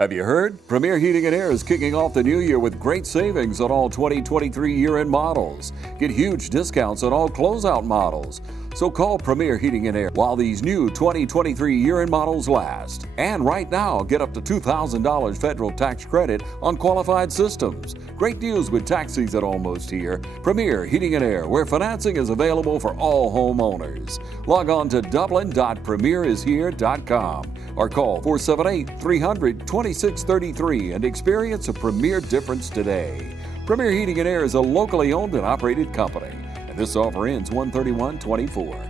Have you heard? Premier Heating and Air is kicking off the new year with great savings on all 2023 year-end models. Get huge discounts on all closeout models. So call Premier Heating and Air while these new 2023 year-end models last. And right now, get up to $2,000 federal tax credit on qualified systems. Great deals with tax season almost here. Premier Heating and Air, where financing is available for all homeowners. Log on to dublin.premierishere.com or call 478-300-2633 and experience a Premier difference today. Premier Heating and Air is a locally owned and operated company. And this offer ends 1/31/24.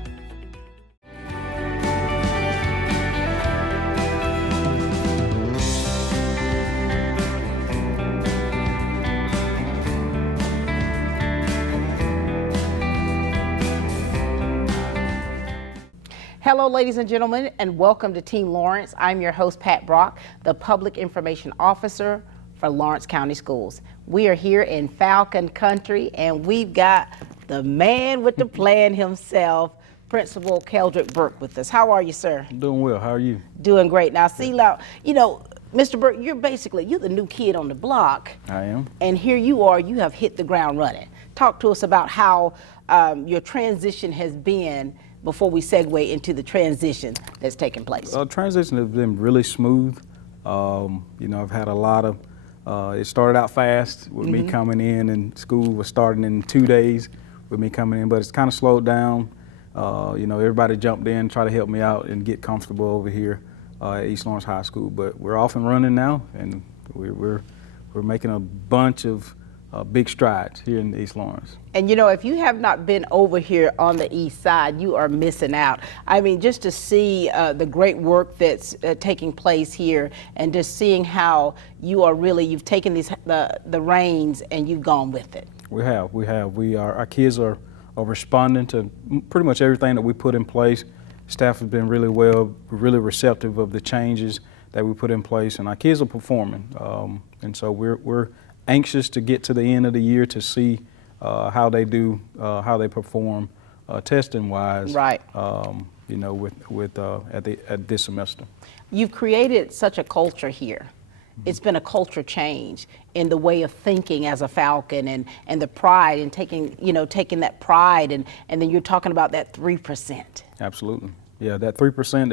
Hello, ladies and gentlemen, and welcome to Team Lawrence. I'm your host, Pat Brock, the Public Information Officer for Lawrence County Schools. We are here in Falcon Country, and we've got the man with the plan himself, Principal Keldrick Burke, with us. How are you, sir? I'm doing well. How are you? Doing great. Now, see, you know, Mr. Burke, you're the new kid on the block. I am. And here you are, you have hit the ground running. Talk to us about how your transition has been before we segue into the transition that's taking place. Transition has been really smooth. You know, I've had a lot of, it started out fast with me coming in, and school was starting in 2 days with me coming in, but it's kind of slowed down. You know, everybody jumped in, tried to help me out and get comfortable over here at East Lawrence High School, but we're off and running now, and we're making a bunch of big strides here in East Lawrence. And you know, if you have not been over here on the east side, you are missing out. I mean, just to see the great work that's taking place here, and just seeing how you've taken the reins and you've gone with it. We have. Our kids are responding to pretty much everything that we put in place. Staff has been really receptive of the changes that we put in place, and our kids are performing. And so we're anxious to get to the end of the year to see how they do, how they perform testing wise. Right. You know, at this semester. You've created such a culture here. It's been a culture change in the way of thinking as a Falcon, and the pride, and taking that pride, and then you're talking about that 3%. Absolutely. Yeah, that 3%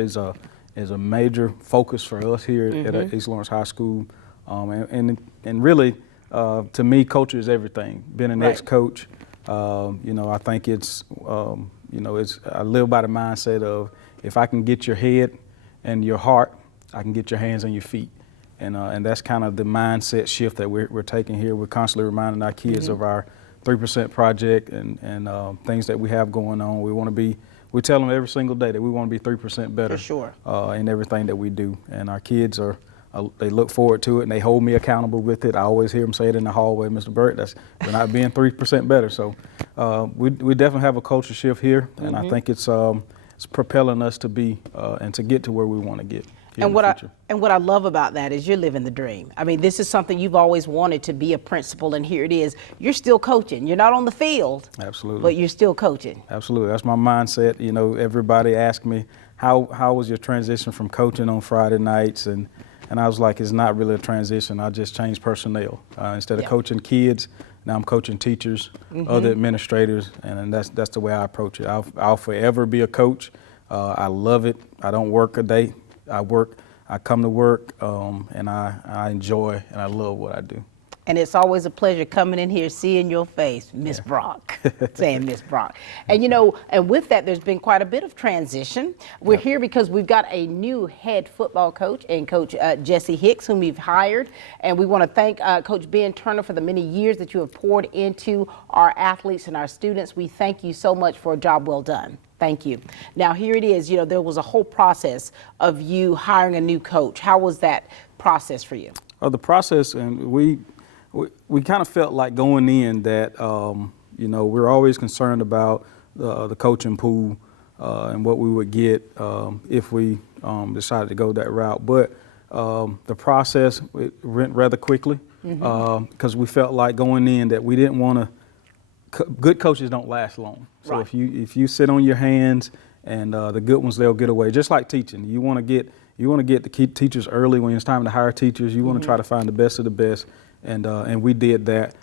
is a major focus for us here at East Lawrence High School, and really. To me, culture is everything. Being an ex-coach, you know, I think it's, you know, I live by the mindset of, if I can get your head and your heart, I can get your hands and your feet. And that's kind of the mindset shift that we're taking here. We're constantly reminding our kids of our 3% project and things that we have going on. We tell them every single day that we want to be 3% better. For sure. In everything that we do. And our kids they look forward to it, and they hold me accountable with it. I always hear them say it in the hallway, Mr. Burke, we're not being 3% better. So we definitely have a culture shift here, and I think it's propelling us to be and to get to where we want to get. And what I love about that is you're living the dream. I mean, this is something you've always wanted, to be a principal, and here it is. You're still coaching. You're not on the field. Absolutely. But you're still coaching. Absolutely. That's my mindset. You know, everybody asked me, how was your transition from coaching on Friday nights? And I was like, it's not really a transition. I just changed personnel. Instead of coaching kids, now I'm coaching teachers, other administrators, and that's the way I approach it. I'll forever be a coach. I love it. I don't work a day. I come to work, and I enjoy and I love what I do. And it's always a pleasure coming in here, seeing your face, Miss Brock, saying Miss Brock. And you know, and with that, there's been quite a bit of transition. We're here because we've got a new head football coach, and Coach Jesse Hicks, whom we've hired. And we want to thank Coach Ben Turner for the many years that you have poured into our athletes and our students. We thank you so much for a job well done. Thank you. Now, here it is. You know, there was a whole process of you hiring a new coach. How was that process for you? The process, and we kind of felt like going in that, you know, we're always concerned about the coaching pool and what we would get if we decided to go that route. But the process went rather quickly because we felt like going in that we didn't want to. Good coaches don't last long. So right. if you sit on your hands, and the good ones, they'll get away. Just like teaching, you want to get you want to get the key teachers early when it's time to hire teachers. You want to try to find the best of the best, and we did that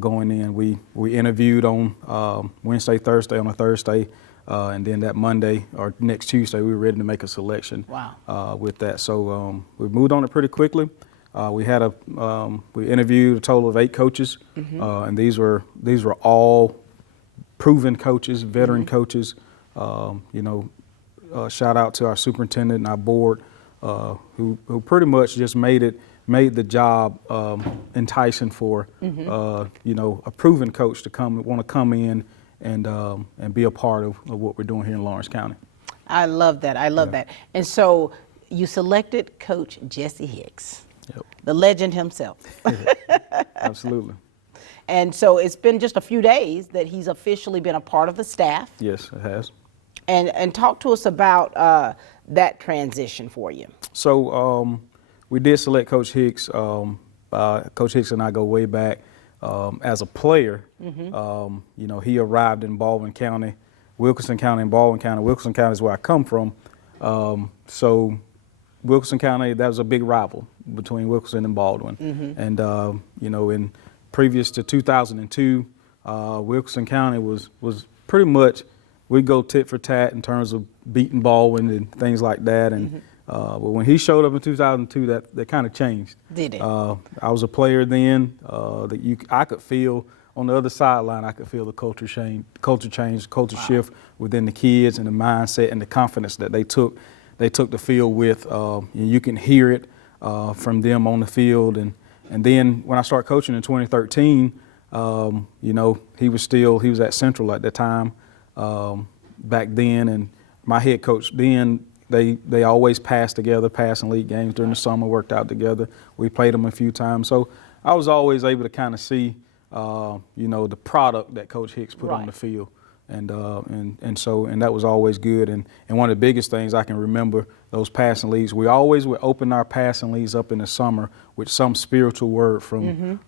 going in. We interviewed on Wednesday, Thursday, on a Thursday, and then that Monday or next Tuesday we were ready to make a selection. Wow. With that. So we moved on it pretty quickly. We interviewed a total of 8 coaches, and these were all proven coaches, veteran coaches. Shout out to our superintendent and our board, who pretty much just made the job enticing for a proven coach to want to come in and be a part of what we're doing here in Lawrence County. I love that. I love that. And so you selected Coach Jesse Hicks, the legend himself. Absolutely. And so it's been just a few days that he's officially been a part of the staff. Yes, it has. And talk to us about that transition for you. So we did select Coach Hicks. Coach Hicks and I go way back. As a player, he arrived in Baldwin County, Wilkinson County and Baldwin County. Wilkinson County is where I come from. So Wilkinson County, that was a big rival between Wilkinson and Baldwin. And, in previous to 2002, Wilkinson County was pretty much, we go tit for tat in terms of beating Baldwin and things like that. And but when he showed up in 2002, that kind of changed. Did it? I was a player then. I could feel on the other sideline. I could feel the culture change, culture shift within the kids and the mindset and the confidence that they took the field with. You can hear it from them on the field. And then when I started coaching in 2013, he was at Central at the time. Back then, and my head coach then, they always passed together, passing league games during the summer, worked out together. We played them a few times. So I was always able to kind of see, the product that Coach Hicks put on the field. And that was always good. And one of the biggest things I can remember, those passing leagues, we always would open our passing leagues up in the summer with some spiritual word from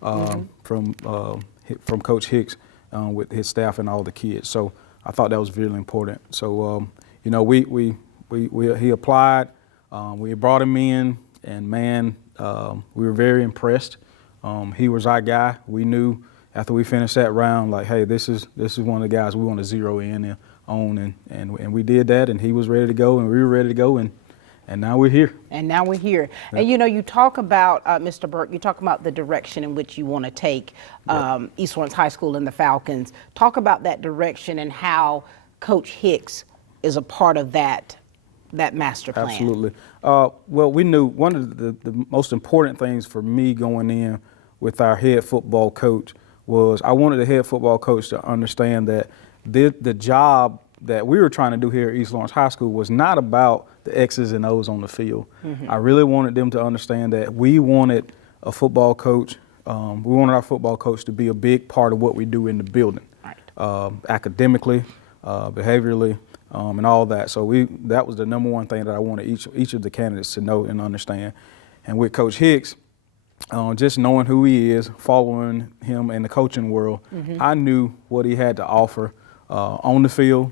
Coach Hicks with his staff and all the kids. So I thought that was really important. So, he applied, we brought him in, and man, we were very impressed. He was our guy. We knew after we finished that round, like, hey, this is one of the guys we want to zero in on, and we did that, and he was ready to go, and we were ready to go, and now we're here. And now we're here. Yep. And you talk about, Mr. Burke, you talk about the direction in which you want to take East Lawrence High School and the Falcons. Talk about that direction and how Coach Hicks is a part of that master plan. Absolutely. Well, we knew one of the most important things for me going in with our head football coach was I wanted the head football coach to understand that the job that we were trying to do here at East Lawrence High School was not about the X's and O's on the field. I really wanted them to understand that we wanted a football coach, we wanted our football coach to be a big part of what we do in the building, academically, behaviorally, and all that. So that was the number one thing that I wanted each of the candidates to know and understand. And with Coach Hicks, just knowing who he is, following him in the coaching world, I knew what he had to offer on the field.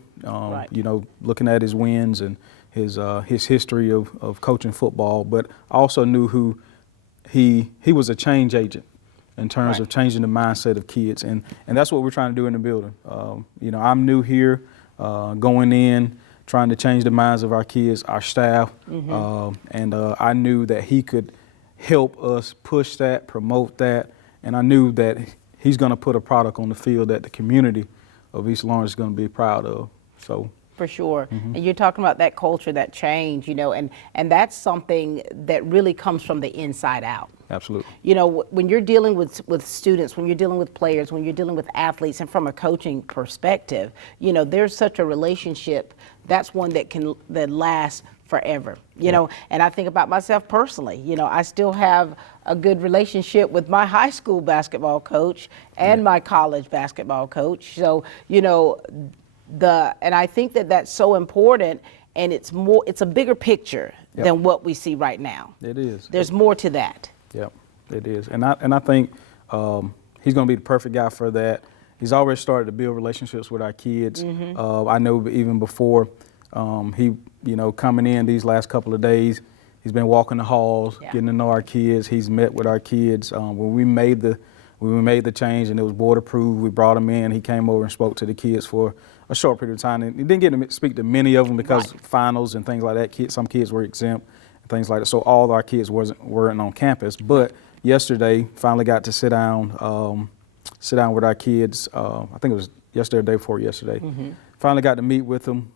Looking at his wins and his history of coaching football, but I also knew who he was a change agent in terms of changing the mindset of kids, and that's what we're trying to do in the building. I'm new here, going in, trying to change the minds of our kids, our staff, and I knew that he could help us push that, promote that, and I knew that he's going to put a product on the field that the community of East Lawrence is going to be proud of. So. For sure. And you're talking about that culture, that change, and that's something that really comes from the inside out. Absolutely. When you're dealing with students, when you're dealing with players, when you're dealing with athletes, and from a coaching perspective, there's such a relationship. That's one that lasts forever, and I think about myself personally, I still have a good relationship with my high school basketball coach and my college basketball coach. So, and I think that's so important, and it's a bigger picture than what we see right now. It is. There's more to that. Yep, it is. And I think he's going to be the perfect guy for that. He's already started to build relationships with our kids. I know even before he, coming in these last couple of days, He's been walking the halls, Yeah. getting to know our kids. He's met with our kids. When we made the change and it was board approved, we brought him in. He came over and spoke to the kids for a short period of time. And he didn't get to speak to many of them because finals and things like that. Some kids were exempt and things like that. So all of our kids weren't on campus. But yesterday, finally got to sit down with our kids. I think it was yesterday or the day before yesterday. Finally got to meet with them.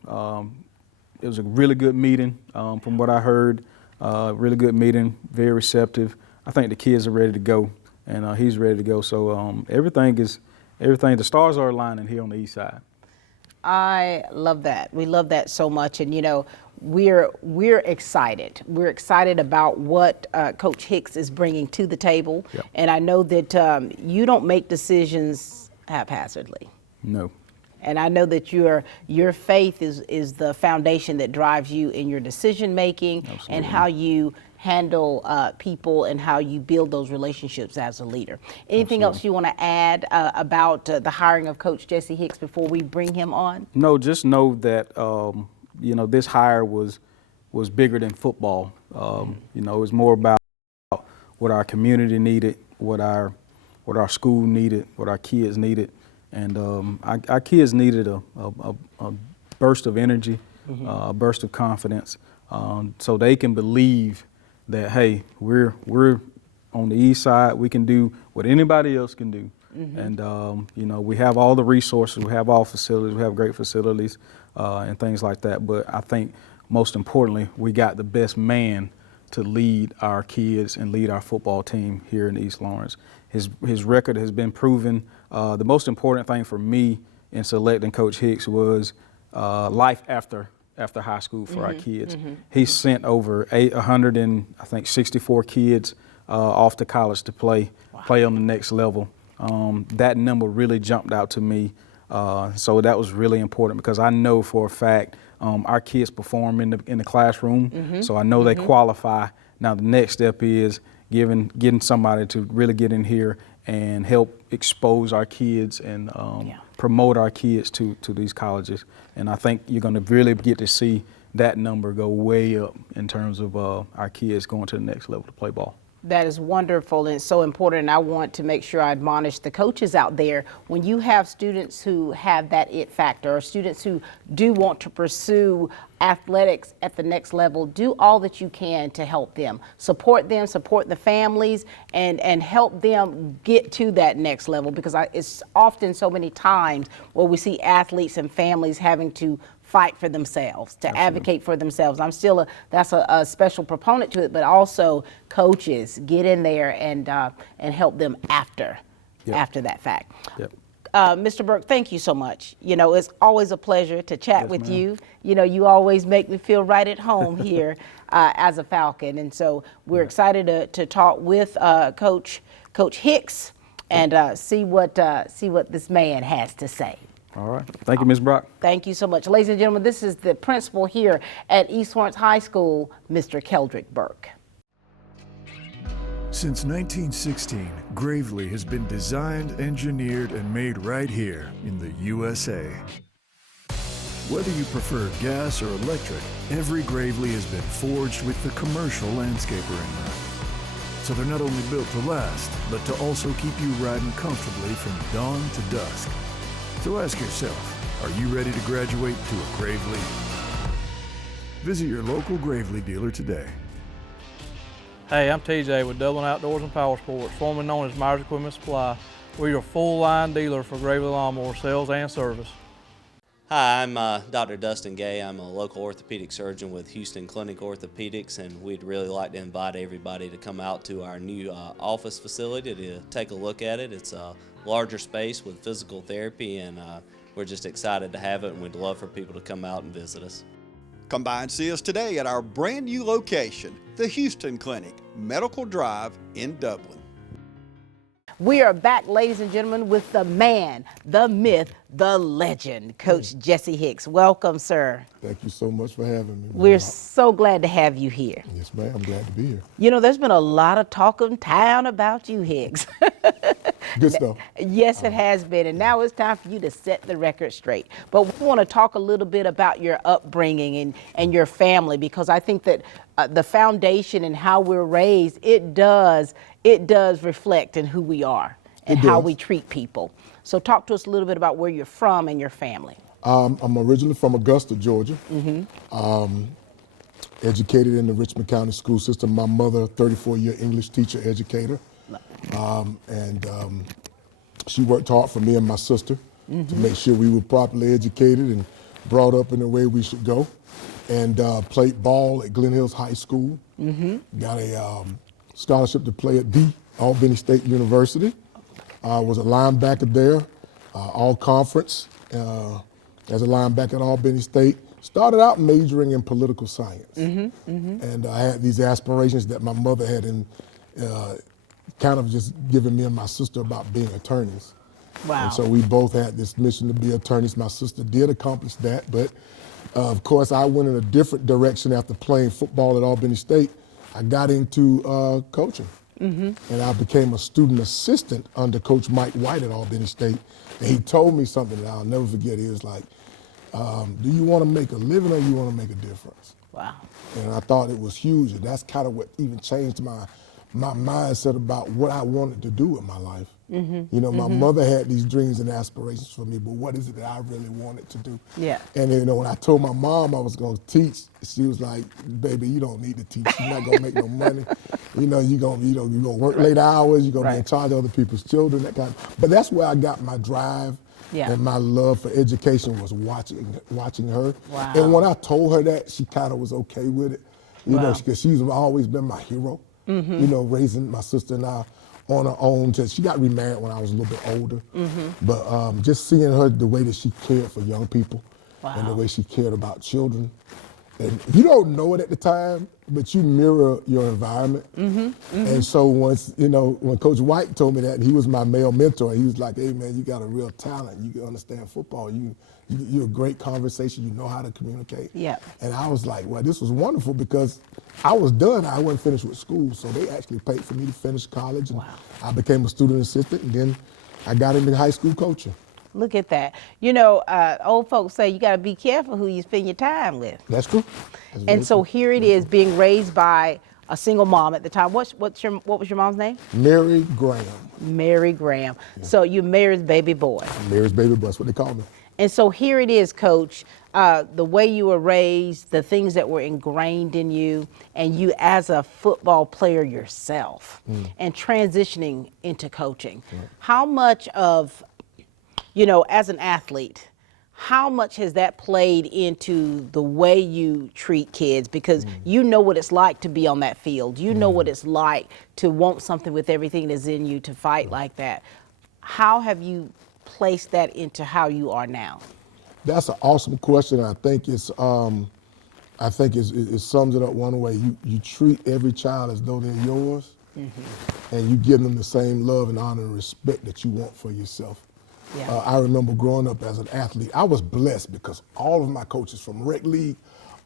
It was a really good meeting from what I heard. Really good meeting, very receptive. I think the kids are ready to go, and he's ready to go. So everything, the stars are aligning here on the east side. I love that. We love that so much. And, you know, we're excited. We're excited about what Coach Hicks is bringing to the table. Yep. And I know that you don't make decisions haphazardly. No. And I know that your faith is the foundation that drives you in your decision making. Absolutely. And how you handle people and how you build those relationships as a leader. Anything else you want to add about the hiring of Coach Jesse Hicks before we bring him on? No, just know that you know, this hire was bigger than football. You know, it was more about what our community needed, what our school needed, what our kids needed. And our kids needed a burst of energy, a burst of confidence, so they can believe that, hey, we're on the east side. We can do what anybody else can do. And you know, we have all the resources, we have all facilities, we have great facilities and things like that. But I think most importantly, we got the best man to lead our kids and lead our football team here in East Lawrence. His record has been proven. The most important thing for me in selecting Coach Hicks was life after high school for our kids. He sent over 164 kids off to college to play on the next level. That number really jumped out to me. So that was really important because I know for a fact our kids perform in the classroom, so I know they qualify. Now the next step is getting somebody to really get in here and help expose our kids and promote our kids to these colleges. And I think you're going to really get to see that number go way up in terms of our kids going to the next level to play ball. That is wonderful and so important. And I want to make sure I admonish the coaches out there. When you have students who have that it factor, or students who do want to pursue athletics at the next level, do all that you can to help them, support the families, and help them get to that next level. Because it's often so many times where we see athletes and families having to fight for themselves, to advocate for themselves. That's a special proponent to it, but also coaches get in there and help them after that fact. Mr. Burke, thank you so much. You know, it's always a pleasure to chat with you. You know, you always make me feel right at home here as a Falcon. And so we're excited to talk with Coach Hicks and see what this man has to say. All right. Thank you, Ms. Brock. Thank you so much. Ladies and gentlemen, this is the principal here at East Lawrence High School, Mr. Keldrick Burke. Since 1916, Gravely has been designed, engineered, and made right here in the USA. Whether you prefer gas or electric, every Gravely has been forged with the commercial landscaper in mind. So they're not only built to last, but to also keep you riding comfortably from dawn to dusk. So ask yourself, are you ready to graduate to a Gravely? Visit your local Gravely dealer today. Hey, I'm TJ with Dublin Outdoors and Power Sports, formerly known as Myers Equipment Supply. We're your full-line dealer for Gravely Lawnmower sales and service. Hi, I'm Dr. Dustin Gay. I'm a local orthopedic surgeon with Houston Clinic Orthopedics, and we'd really like to invite everybody to come out to our new office facility to take a look at it. It's a larger space with physical therapy, and we're just excited to have it, and we'd love for people to come out and visit us. Come by and see us today at our brand new location, the Houston Clinic, Medical Drive in Dublin. We are back, ladies and gentlemen, with the man, the myth, the legend, Coach Jesse Hicks. Welcome, sir. Thank you so much for having me. We're so glad to have you here. Yes, ma'am. I'm glad to be here. You know, there's been a lot of talk in town about you, Hicks. Good stuff. Yes, it has been, and now it's time for you to set the record straight. But we want to talk a little bit about your upbringing and your family, because I think that the foundation and how we're raised, it does reflect in who we are and how we treat people. So talk to us a little bit about where you're from and your family. I'm originally from Augusta, Georgia. Educated in the Richmond County school system. My mother, 34-year English teacher, educator. She worked hard for me and my sister to make sure we were properly educated and brought up in the way we should go. And played ball at Glen Hills High School. Got a scholarship to play at Albany State University. Was a linebacker there, all conference as a linebacker at Albany State. Started out majoring in political science. And I had these aspirations that my mother had kind of just given me and my sister about being attorneys. Wow. And so we both had this mission to be attorneys. My sister did accomplish that, but of course I went in a different direction after playing football at Albany State. I got into coaching. And I became a student assistant under Coach Mike White at Albany State. And he told me something that I'll never forget. He was like, do you want to make a living or you want to make a difference? Wow. And I thought it was huge. And that's kind of what even changed my mindset about what I wanted to do with my life. You know, my mother had these dreams and aspirations for me, but what is it that I really wanted to do? Yeah. And you know, when I told my mom I was going to teach, she was like, "Baby, you don't need to teach. You're not going to make no money. You know, you're gonna work late hours. You're gonna be in charge of other people's children. That kind of." But that's where I got my drive. And my love for education was watching her. Wow. And when I told her that, she kind of was okay with it. You know, because she's always been my hero. You know, raising my sister and I on her own. She got remarried when I was a little bit older. But just seeing her, the way that she cared for young people and the way she cared about children. And you don't know it at the time, but you mirror your environment. And so once, you know, when Coach White told me that, and he was my male mentor, he was like, "Hey man, you got a real talent. You can understand football. You're a great conversation. You know how to communicate." Yeah. And I was like, well, this was wonderful because I was done. I wasn't finished with school, so they actually paid for me to finish college. And I became a student assistant, and then I got into high school coaching. Look at that. You know, old folks say you got to be careful who you spend your time with. That's true. And so here it is, being raised by a single mom at the time. What was your mom's name? Mary Graham. Mary Graham. Yeah. So you Mary's baby boy. Mary's baby boy, that's what they call me. And so here it is, Coach, the way you were raised, the things that were ingrained in you, and you as a football player yourself, and transitioning into coaching. How much of, you know, as an athlete, how much has that played into the way you treat kids? Because you know what it's like to be on that field. You know what it's like to want something with everything that's in you, to fight like that. How have you placed that into how you are now? That's an awesome question. I think it sums it up one way. You treat every child as though they're yours, and you give them the same love and honor and respect that you want for yourself. Yeah. I remember growing up as an athlete, I was blessed because all of my coaches from rec league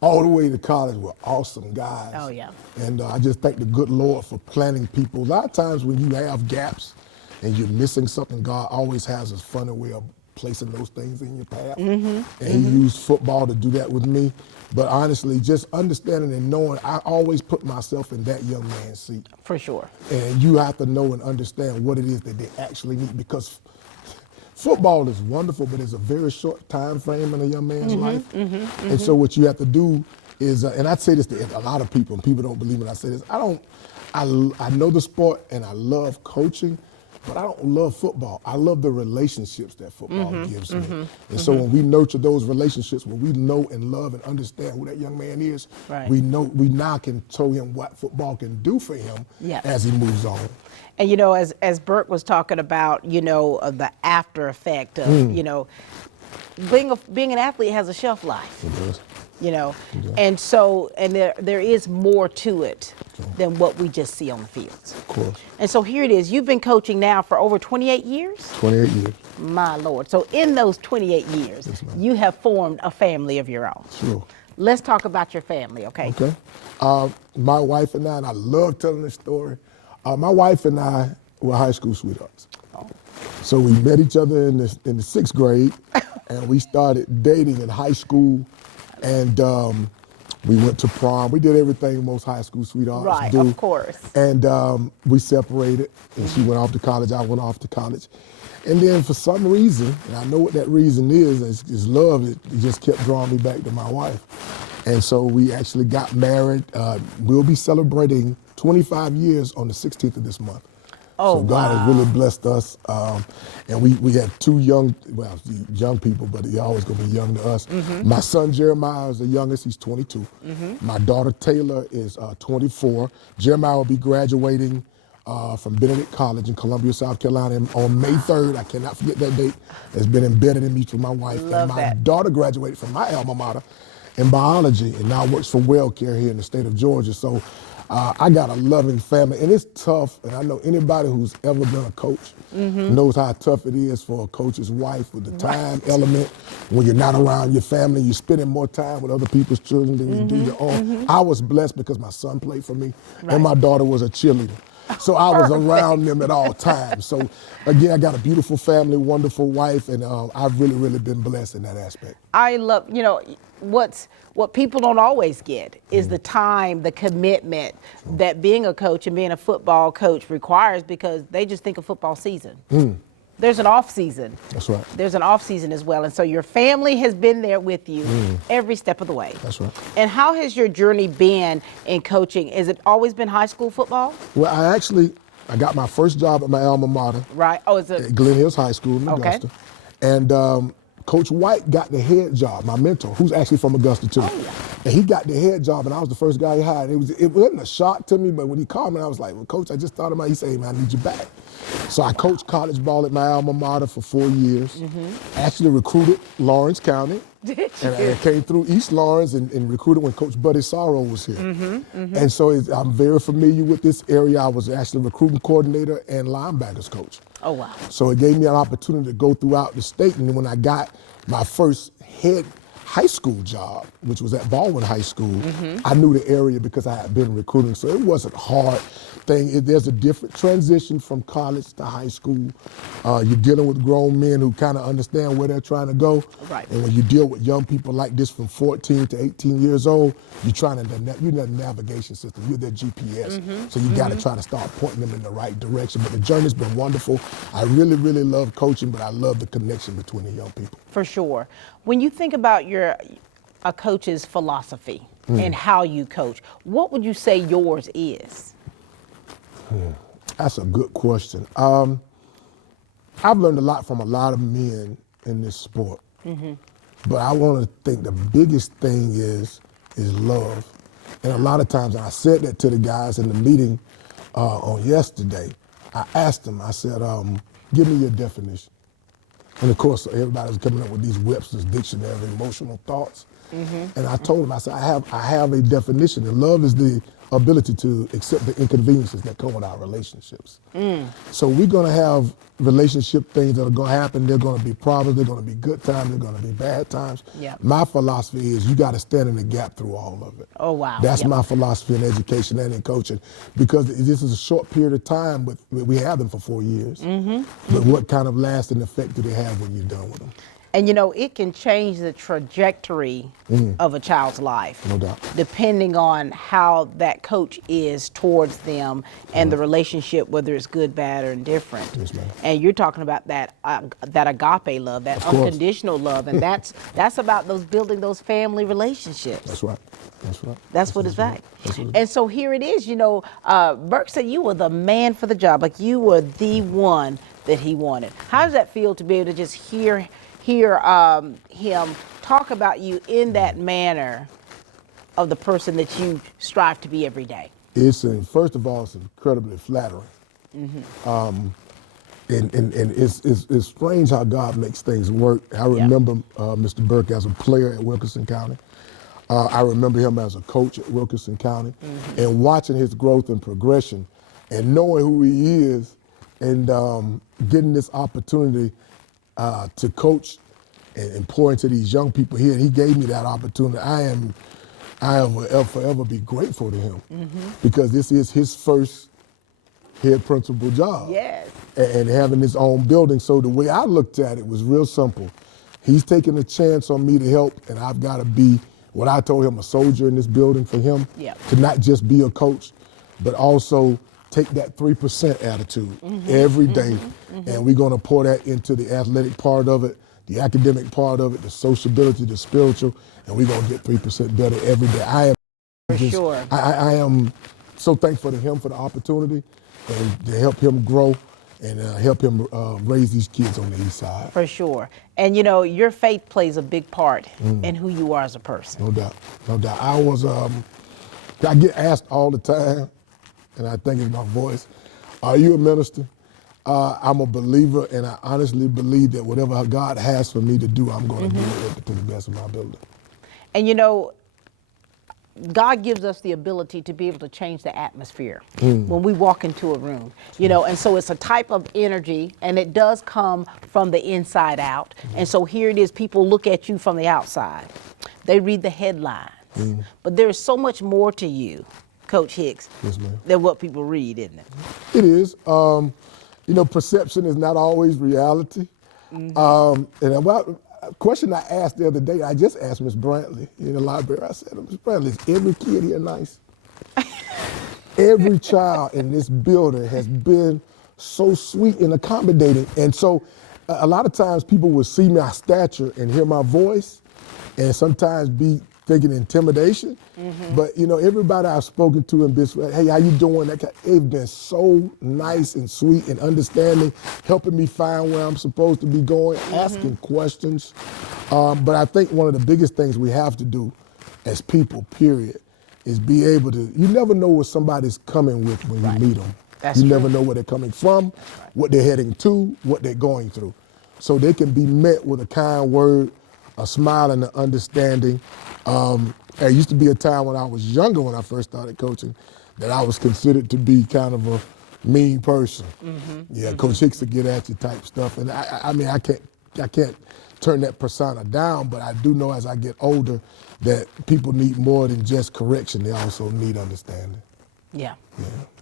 all the way to college were awesome guys. Oh, yeah. And I just thank the good Lord for planting people. A lot of times when you have gaps and you're missing something, God always has a funny way of placing those things in your path. And He used football to do that with me. But honestly, just understanding and knowing, I always put myself in that young man's seat. For sure. And you have to know and understand what it is that they actually need, because football is wonderful, but it's a very short time frame in a young man's life. And so what you have to do is, and I say this to a lot of people, and people don't believe when I say this, I know the sport and I love coaching, but I don't love football. I love the relationships that football gives me. And so when we nurture those relationships, when we know and love and understand who that young man is, we now can show him what football can do for him as he moves on. And, you know, as Bert was talking about, you know, the after effect of, you know, being an athlete has a shelf life. It does. You know, Yeah. and so there is more to it than what we just see on the fields. Of course. And so here it is. You've been coaching now for over 28 years? 28 years. My Lord. So in those 28 years, Yes, ma'am. you have formed a family of your own. Sure. Let's talk about your family, okay? Okay. My wife and I love telling this story. My wife and I were high school sweethearts. So we met each other in the sixth grade, and we started dating in high school, and we went to prom. We did everything most high school sweethearts Right, do. of course. And we separated, and she went off to college, I went off to college. And then for some reason, and I know what that reason is love, it just kept drawing me back to my wife. And so we actually got married. We'll be celebrating 25 years on the 16th of this month. Oh, so God wow. has really blessed us. And we have two young people, but they're always gonna be young to us. Mm-hmm. My son Jeremiah is the youngest, he's 22. My daughter Taylor is 24. Jeremiah will be graduating from Benedict College in Columbia, South Carolina on May 3rd. I cannot forget that date. It's been embedded in me through my wife. Love and my that. daughter graduated from my alma mater in biology and now works for WellCare here in the state of Georgia. So I got a loving family, and it's tough, and I know anybody who's ever been a coach knows how tough it is for a coach's wife with the time element. When you're not around your family, you're spending more time with other people's children than you do your own. I was blessed because my son played for me, and my daughter was a cheerleader. So I was around them at all times. So again, I got a beautiful family, wonderful wife, and I've really, really been blessed in that aspect. I love, what people don't always get is the time, the commitment that being a coach and being a football coach requires, because they just think of football season. There's an off season. That's right. There's an off season as well. And so your family has been there with you every step of the way. That's right. And how has your journey been in coaching? Has it always been high school football? Well, I got my first job at my alma mater. Right. Oh, is it? At Glen Hills High School in Okay. Augusta. And Coach White got the head job, my mentor, who's actually from Augusta too. Oh, yeah. And he got the head job, and I was the first guy he hired. It wasn't a shock to me, but when he called me, I was like, well, Coach, I just thought about it. He said, hey, man, I need you back. So I coached college ball at my alma mater for 4 years. Actually recruited Lawrence County. And I came through East Lawrence and recruited when Coach Buddy Sorrow was here. And so I'm very familiar with this area. I was actually recruiting coordinator and linebackers coach. Oh, wow. So it gave me an opportunity to go throughout the state. And when I got my first head high school job, which was at Baldwin High School, I knew the area because I had been recruiting. So it wasn't a hard thing. There's a different transition from college to high school. You're dealing with grown men who kind of understand where they're trying to go. Right. And when you deal with young people like this from 14 to 18 years old, you're the navigation system. You're their GPS. So you got to try to start pointing them in the right direction. But the journey's been wonderful. I really, really love coaching, but I love the connection between the young people. For sure. When you think about a coach's philosophy and how you coach, what would you say yours is? That's a good question. I've learned a lot from a lot of men in this sport, but I want to think the biggest thing is love. And a lot of times, and I said that to the guys in the meeting on yesterday, I asked them, I said, give me your definition. And of course, everybody was coming up with these Webster's Dictionary of Emotional Thoughts. And I told them, I said, I have a definition, and love is the ability to accept the inconveniences that come with our relationships. So we're gonna have relationship things that are gonna happen. They're gonna be problems, they're gonna be good times, they're gonna be bad times. Yep. My philosophy is you gotta stand in the gap through all of it. Oh, wow. That's Yep. my philosophy in education and in coaching, because this is a short period of time, we have them for 4 years. But what kind of lasting effect do they have when you're done with them? And it can change the trajectory of a child's life. No doubt. Depending on how that coach is towards them and the relationship, whether it's good, bad, or indifferent. Yes, ma'am. And you're talking about that agape love, that Of course. unconditional love, and that's about building those family relationships. That's right. That's right. That's what it's like. That's what it is. And so here it is, Burke said you were the man for the job, like you were the one that he wanted. How does that feel to be able to just hear him talk about you in that manner of the person that you strive to be every day? First of all, it's incredibly flattering. And it's strange how God makes things work. I remember Mr. Burke as a player at Wilkinson County. I remember him as a coach at Wilkinson County, and watching his growth and progression, and knowing who he is, and getting this opportunity to coach and pour into these young people here. And he gave me that opportunity. I will forever be grateful to him because this is his first head principal job. Yes. And having his own building. So the way I looked at it was real simple. He's taking a chance on me to help, and I've got to be what I told him, a soldier in this building for him, to not just be a coach, but also take that 3% attitude every day. And we're going to pour that into the athletic part of it, the academic part of it, the sociability, the spiritual, and we're going to get 3% better every day. I am so thankful to him for the opportunity and to help him grow and help him raise these kids on the east side. For sure. And you know, your faith plays a big part in who you are as a person. No doubt, no doubt. I get asked all the time, and I think it's my voice, are you a minister? I'm a believer, and I honestly believe that whatever God has for me to do, I'm going to do it to the best of my ability. And you know, God gives us the ability to be able to change the atmosphere when we walk into a room, you know, and so it's a type of energy, and it does come from the inside out. And so here it is, people look at you from the outside. They read the headlines, but there's so much more to you, Coach Hicks, than what people read, isn't it? It is. You know, perception is not always reality. And about a question I asked the other day, I just asked Miss Brantley in the library. I said, Miss Brantley, is every kid here nice? Every child in this building has been so sweet and accommodating. And so a lot of times people will see my stature and hear my voice and sometimes be thinking intimidation. But you know, everybody I've spoken to in business, hey, how you doing? They've been so nice and sweet and understanding, helping me find where I'm supposed to be going, asking questions. But I think one of the biggest things we have to do as people, period, is be able to, you never know what somebody's coming with when you meet them. That's you true. never know where they're coming from, what they're heading to, what they're going through. So they can be met with a kind word, a smile and an understanding. There used to be a time when I was younger, when I first started coaching, that I was considered to be kind of a mean person. Coach Hicks would get at you type stuff. And I mean, I can't turn that persona down, but I do know as I get older that people need more than just correction. They also need understanding. Yeah,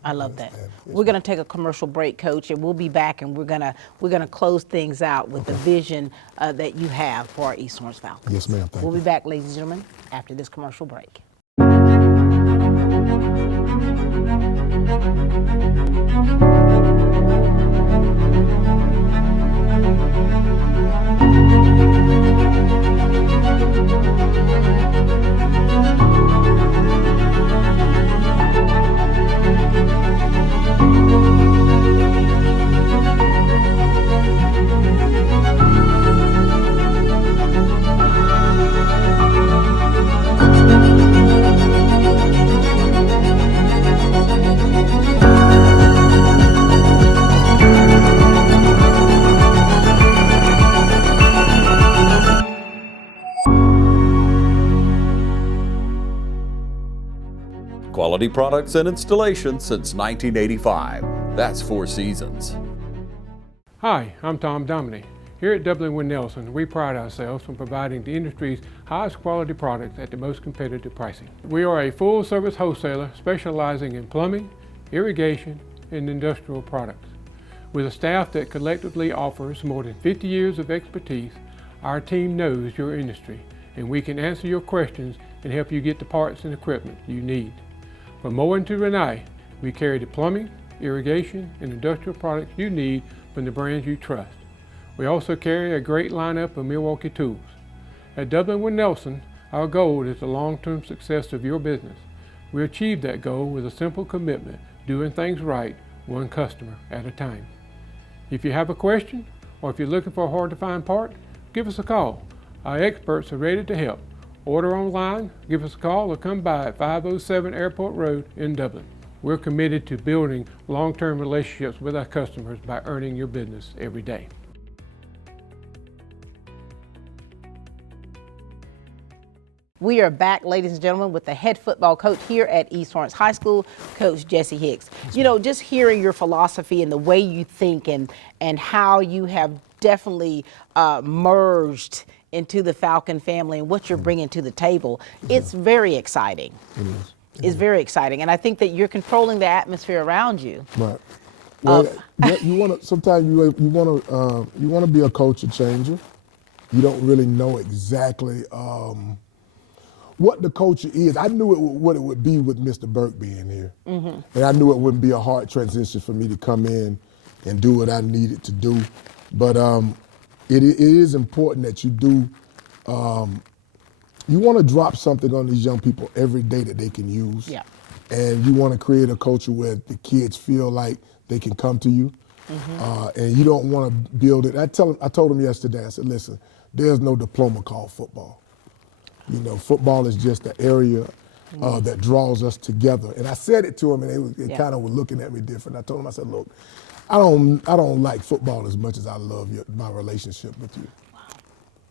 I love that. We're going to take a commercial break, Coach, and we'll be back, and we're gonna close things out with the vision that you have for our East Orange Falcons. Yes, ma'am. Thank you. We'll be back, ladies and gentlemen, after this commercial break. Quality products and installation since 1985. That's 4 Seasons. Hi, I'm Tom Dominy. Here at W.D.I.G. Nelson, we pride ourselves on providing the industry's highest quality products at the most competitive pricing. We are a full-service wholesaler specializing in plumbing, irrigation, and industrial products. With a staff that collectively offers more than 50 years of expertise, our team knows your industry, and we can answer your questions and help you get the parts and equipment you need. From mowing to Renee, we carry the plumbing, irrigation, and industrial products you need from the brands you trust. We also carry a great lineup of Milwaukee tools. At W.D.I.G. Nelson, our goal is the long-term success of your business. We achieve that goal with a simple commitment, doing things right, one customer at a time. If you have a question, or if you're looking for a hard-to-find part, give us a call. Our experts are ready to help. Order online, give us a call, or come by at 507 Airport Road in Dublin. We're committed to building long-term relationships with our customers by earning your business every day. We are back, ladies and gentlemen, with the head football coach here at East Lawrence High School, Coach Jesse Hicks. You know, just hearing your philosophy and the way you think and how you have definitely merged into the Falcon family and what you're bringing to the table, it's very exciting. It is. It's very exciting, and I think that you're controlling the atmosphere around you. Right. Well, you want to. Sometimes you want to be a culture changer. You don't really know exactly what the culture is. I knew what it would be with Mr. Burke being here, and I knew it wouldn't be a hard transition for me to come in and do what I needed to do. But it is important that you do. You want to drop something on these young people every day that they can use. Yeah. And you want to create a culture where the kids feel like they can come to you. And you don't want to build it. I told them yesterday, I said, listen, there's no diploma called football. You know, football is just the area that draws us together. And I said it to them, and they kind of were looking at me different. I told them, I said, look, I don't like football as much as I love my relationship with you.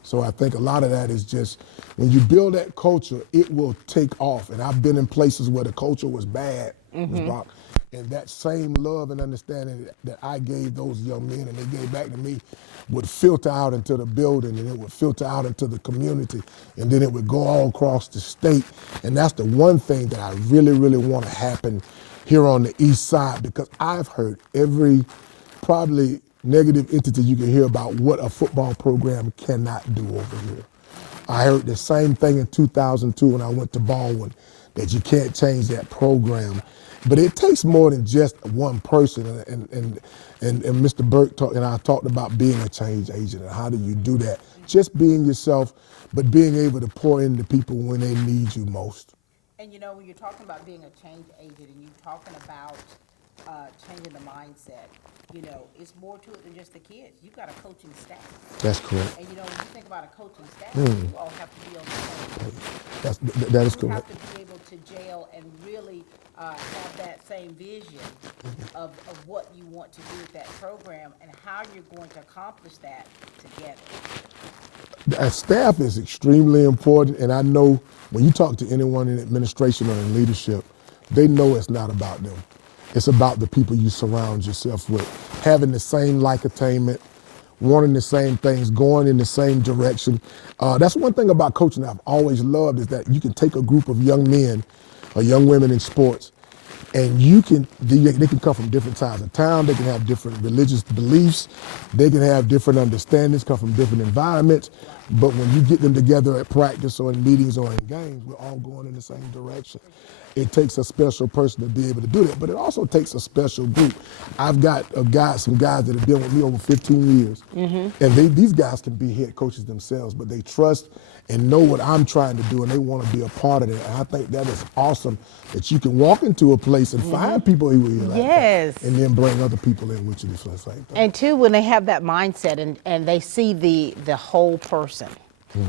So I think a lot of that is just, when you build that culture, it will take off. And I've been in places where the culture was bad, Ms. Brock, and that same love and understanding that I gave those young men and they gave back to me would filter out into the building, and it would filter out into the community, and then it would go all across the state. And that's the one thing that I really, really want to happen here on the east side, because I've heard every probably negative entity you can hear about what a football program cannot do over here. I heard the same thing in 2002 when I went to Baldwin, that you can't change that program. But it takes more than just one person. And Mr. Burke and I talked about being a change agent and how do you do that? Just being yourself, but being able to pour into people when they need you most. And you know, when you're talking about being a change agent and you're talking about changing the mindset, you know, it's more to it than just the kids. You've got a coaching staff. That's correct. And you know, when you think about a coaching staff, you all have to be on the same page. That is You correct. have to be able to gel and really have that same vision of what you want to do with that program and how you're going to accomplish that together. A staff is extremely important, and I know when you talk to anyone in administration or in leadership, they know it's not about them. It's about the people you surround yourself with, having the same like attainment, wanting the same things, going in the same direction. That's one thing about coaching that I've always loved, is that you can take a group of young men or young women in sports, and they can come from different sides of town, they can have different religious beliefs, they can have different understandings, come from different environments, but when you get them together at practice or in meetings or in games, we're all going in the same direction. It takes a special person to be able to do that, but it also takes a special group. I've got some guys that have been with me over 15 years, and these guys can be head coaches themselves, but they trust and know what I'm trying to do, and they want to be a part of it. And I think that is awesome, that you can walk into a place and find people who you like that, and then bring other people in with you to do the same thing. And two, when they have that mindset and they see the whole person,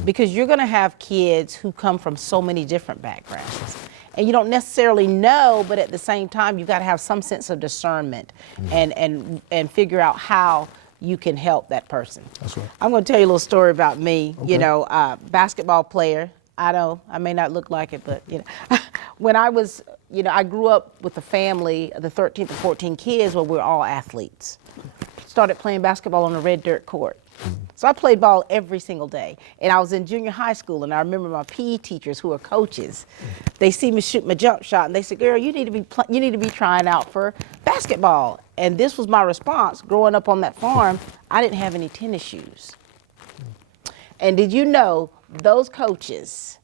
because you're going to have kids who come from so many different backgrounds. And you don't necessarily know, but at the same time, you've got to have some sense of discernment and figure out how you can help that person. That's right. I'm going to tell you a little story about me. Okay. You know, basketball player. I know I may not look like it, but you know, when I was, you know, I grew up with a family, the 13 to 14 kids, where we're all athletes. Started playing basketball on a red dirt court. So I played ball every single day. And I was in junior high school, and I remember my PE teachers, who are coaches, they see me shoot my jump shot, and they said, girl, you need to be trying out for basketball. And this was my response. Growing up on that farm, I didn't have any tennis shoes. And did you know, those coaches,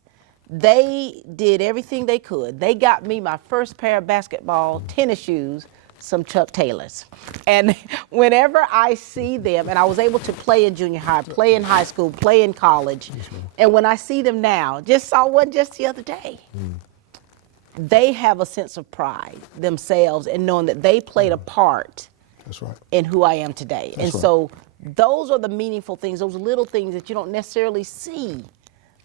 they did everything they could. They got me my first pair of basketball tennis shoes, some Chuck Taylors. And whenever I see them, and I was able to play in junior high, play in high school, play in college, and when I see them now, just saw one just the other day, they have a sense of pride themselves in knowing that they played a part in who I am today. So those are the meaningful things, those little things that you don't necessarily see,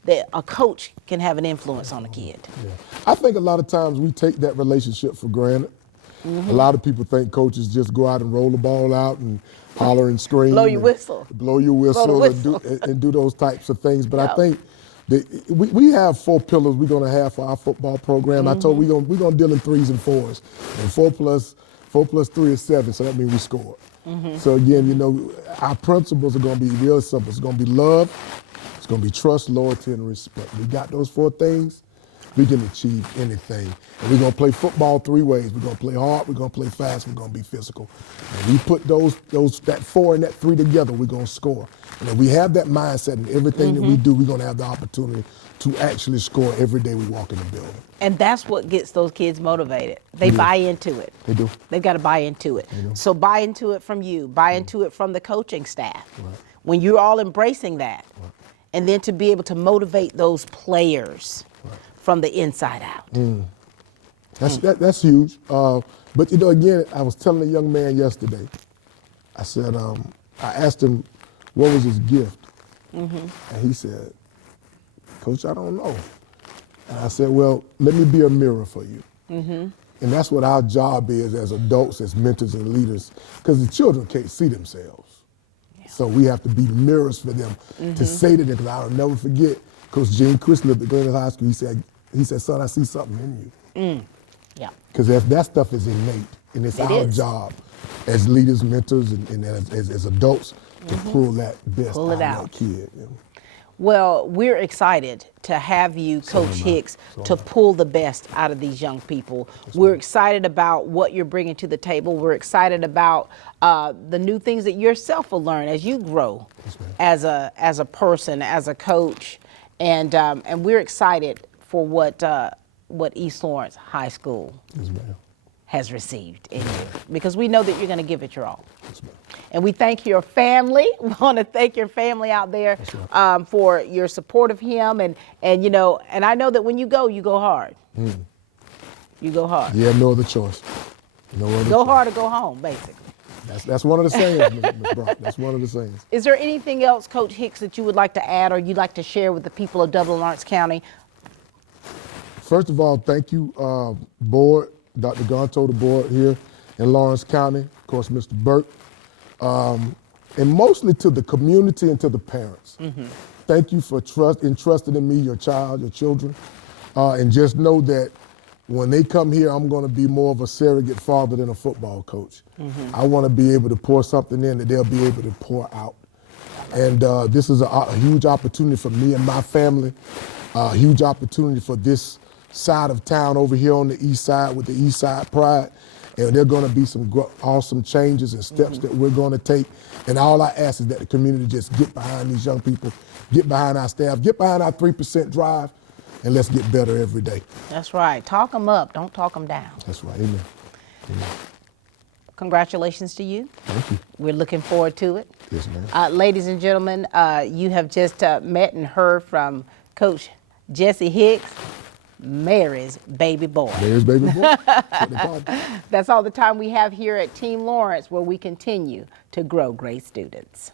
that a coach can have an influence on a kid. Yeah. I think a lot of times we take that relationship for granted. A lot of people think coaches just go out and roll the ball out and holler and scream. Blow your whistle. Blow your whistle, and do those types of things. But I think we have 4 pillars we're going to have for our football program. I told we're going to deal in 3s and 4s. And 4 plus 3 is 7, so that means we score. So again, you know, our principles are going to be real simple. It's going to be love, it's going to be trust, loyalty, and respect. We got those 4 things, we can achieve anything. And we're going to play football 3 ways. We're going to play hard, we're going to play fast, we're going to be physical. And we put that 4 and that 3 together, we're going to score. And if we have that mindset in everything that we do, we're going to have the opportunity to actually score every day we walk in the building. And that's what gets those kids motivated. They buy into it. They do. They've got to buy into it. So buy into it from you, buy into it from the coaching staff. When you're all embracing that, and then to be able to motivate those players from the inside out. That's huge. But you know, again, I was telling a young man yesterday, I said, I asked him what was his gift. And he said, Coach, I don't know. And I said, well, let me be a mirror for you. And that's what our job is as adults, as mentors and leaders, because the children can't see themselves. So we have to be mirrors for them to say to them, because I'll never forget, Coach Gene Chris lived at Glen Hills High School, he said, son, I see something in you. Because that stuff is innate, and it's our job as leaders, mentors, and as adults to pull that best out of that kid. You know? Well, we're excited to have you, Coach Hicks, to pull the best out of these young people. We're excited about what you're bringing to the table. We're excited about the new things that yourself will learn as you grow as a person, as a coach, and we're excited for what East Lawrence High School has received in you, because we know that you're going to give it your all. And we thank your family. We want to thank your family out there for your support of him, and you know, and I know that when you go hard. You go hard. Yeah, no other choice. No other go choice. hard or go home, basically. That's one of the sayings, Ms. Brock. That's one of the sayings. Is there anything else, Coach Hicks, that you would like to add or you'd like to share with the people of Dublin Lawrence County? First of all, thank you, board, Dr. Gonto, the board here in Lawrence County, of course, Mr. Burke, and mostly to the community and to the parents. Thank you for entrusting in me, your child, your children, and just know that when they come here, I'm going to be more of a surrogate father than a football coach. I want to be able to pour something in that they'll be able to pour out. And this is a huge opportunity for me and my family, a huge opportunity for this side of town over here on the east side with the East Side Pride. And there are going to be some awesome changes and steps that we're going to take. And all I ask is that the community just get behind these young people, get behind our staff, get behind our 3% drive, and let's get better every day. That's right. Talk them up. Don't talk them down. That's right. Amen. Amen. Congratulations to you. Thank you. We're looking forward to it. Yes, ma'am. Ladies and gentlemen, you have just met and heard from Coach Jesse Hicks, Mary's baby boy. Mary's baby boy. That's what they call it. That's all the time we have here at Team Lawrence, where we continue to grow great students.